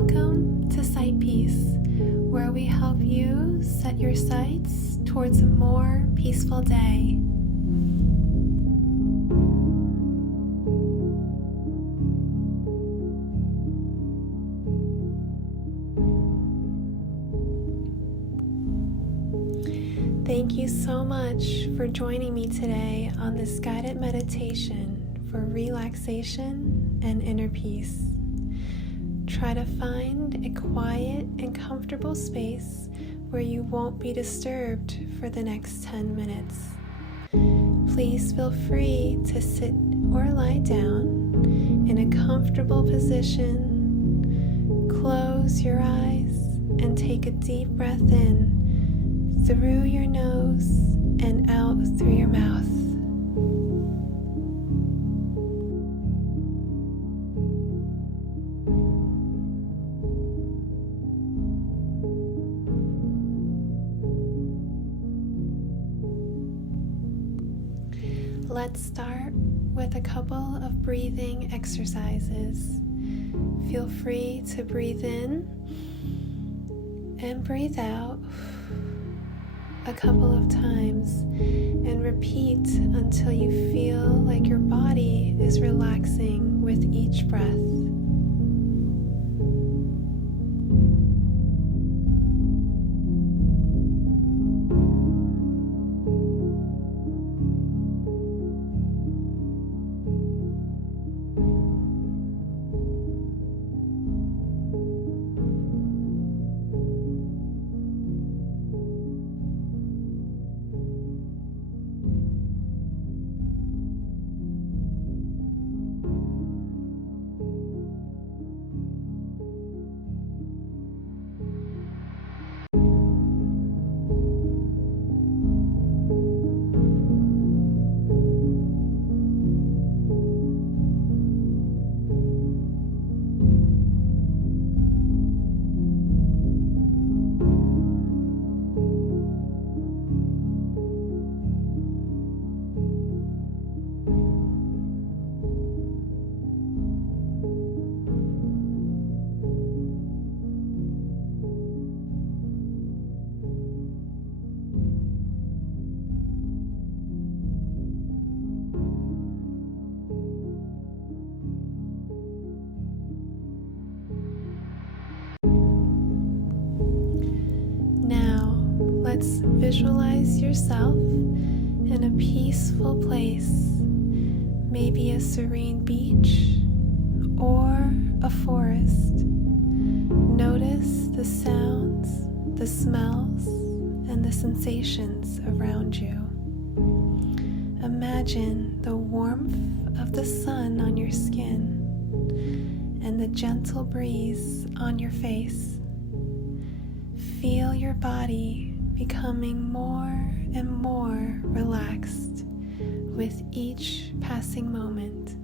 Welcome to Sight Peace, where we help you set your sights towards a more peaceful day. Thank you so much for joining me today on this guided meditation for relaxation and inner peace. Try to find a quiet and comfortable space where you won't be disturbed for the next 10 minutes. Please feel free to sit or lie down in a comfortable position. Close your eyes and take a deep breath in through your nose and out through your mouth. Let's start with a couple of breathing exercises. Feel free to breathe in and breathe out a couple of times and repeat until you feel like your body is relaxing with each breath. Let's visualize yourself in a peaceful place, maybe a serene beach or a forest. Notice the sounds, the smells, and the sensations around you. Imagine the warmth of the sun on your skin and the gentle breeze on your face. Feel your body becoming more and more relaxed with each passing moment.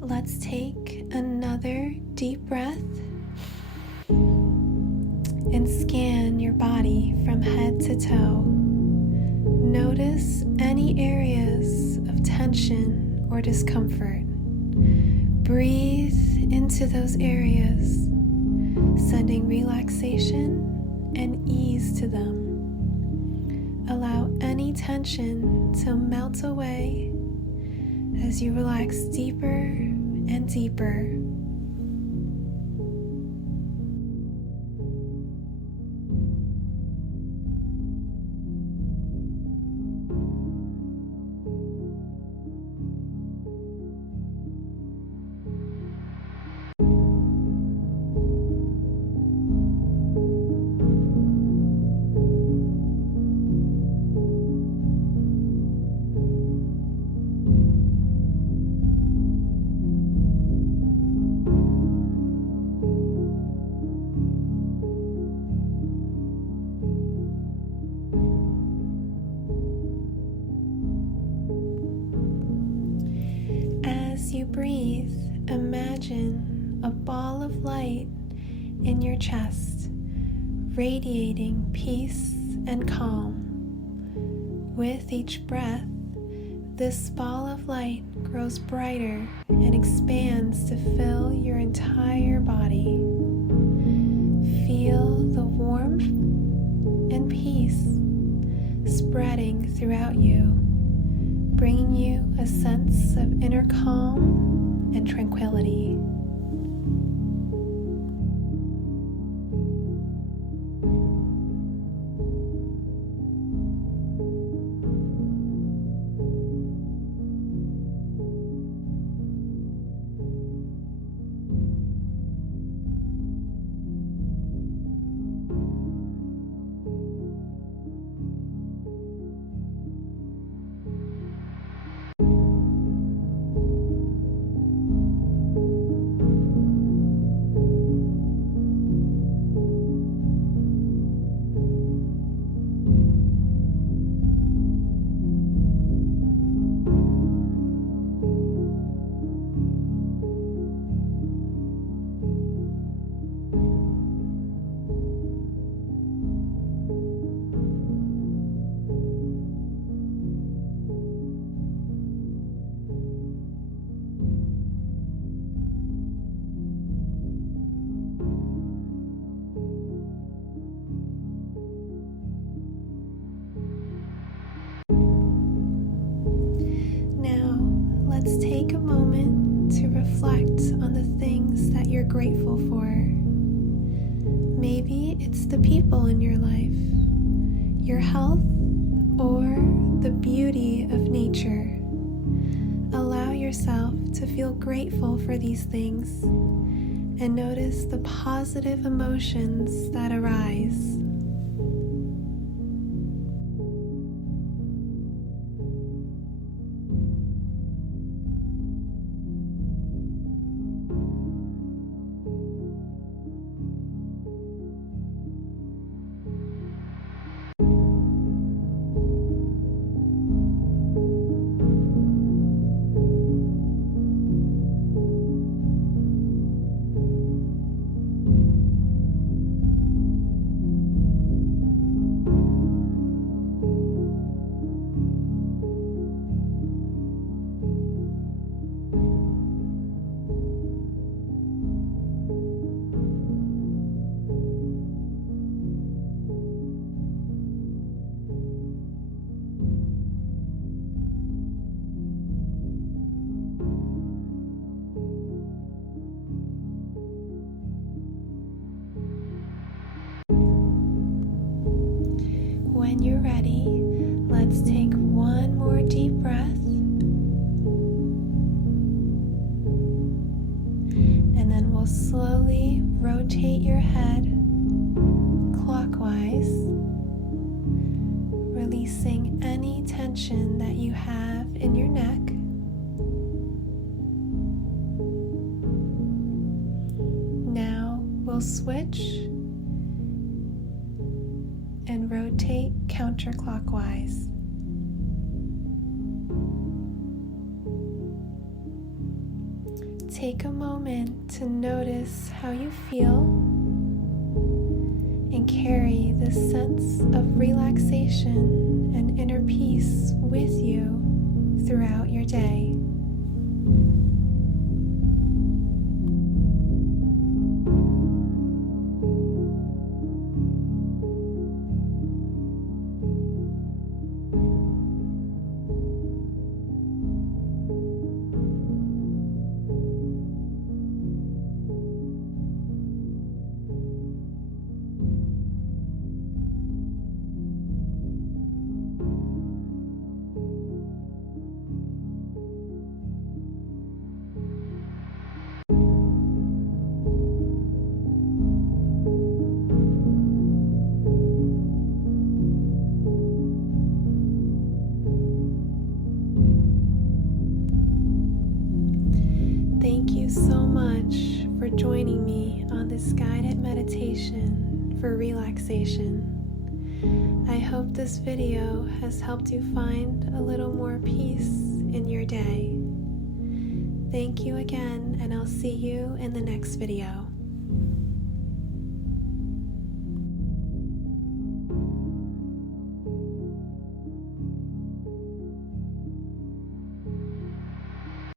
Let's take another deep breath and scan your body from head to toe. Notice any areas of tension or discomfort. Breathe into those areas, sending relaxation and ease to them. Allow any tension to melt away as you relax deeper and deeper. ball of light in your chest, radiating peace and calm. With each breath, this ball of light grows brighter and expands to fill your entire body. Feel the warmth and peace spreading throughout you, bringing you a sense of inner calm and tranquility. Let's take a moment to reflect on the things that you're grateful for. Maybe it's the people in your life, your health, or the beauty of nature. Allow yourself to feel grateful for these things and notice the positive emotions that arise. When you're ready, let's take one more deep breath. And then we'll slowly rotate your head clockwise, releasing any tension that you have in your neck. Now we'll switch and rotate counterclockwise. Take a moment to notice how you feel and carry this sense of relaxation and inner peace with you throughout your day. Thank you so much for joining me on this guided meditation for relaxation. I hope this video has helped you find a little more peace in your day. Thank you again, and I'll see you in the next video.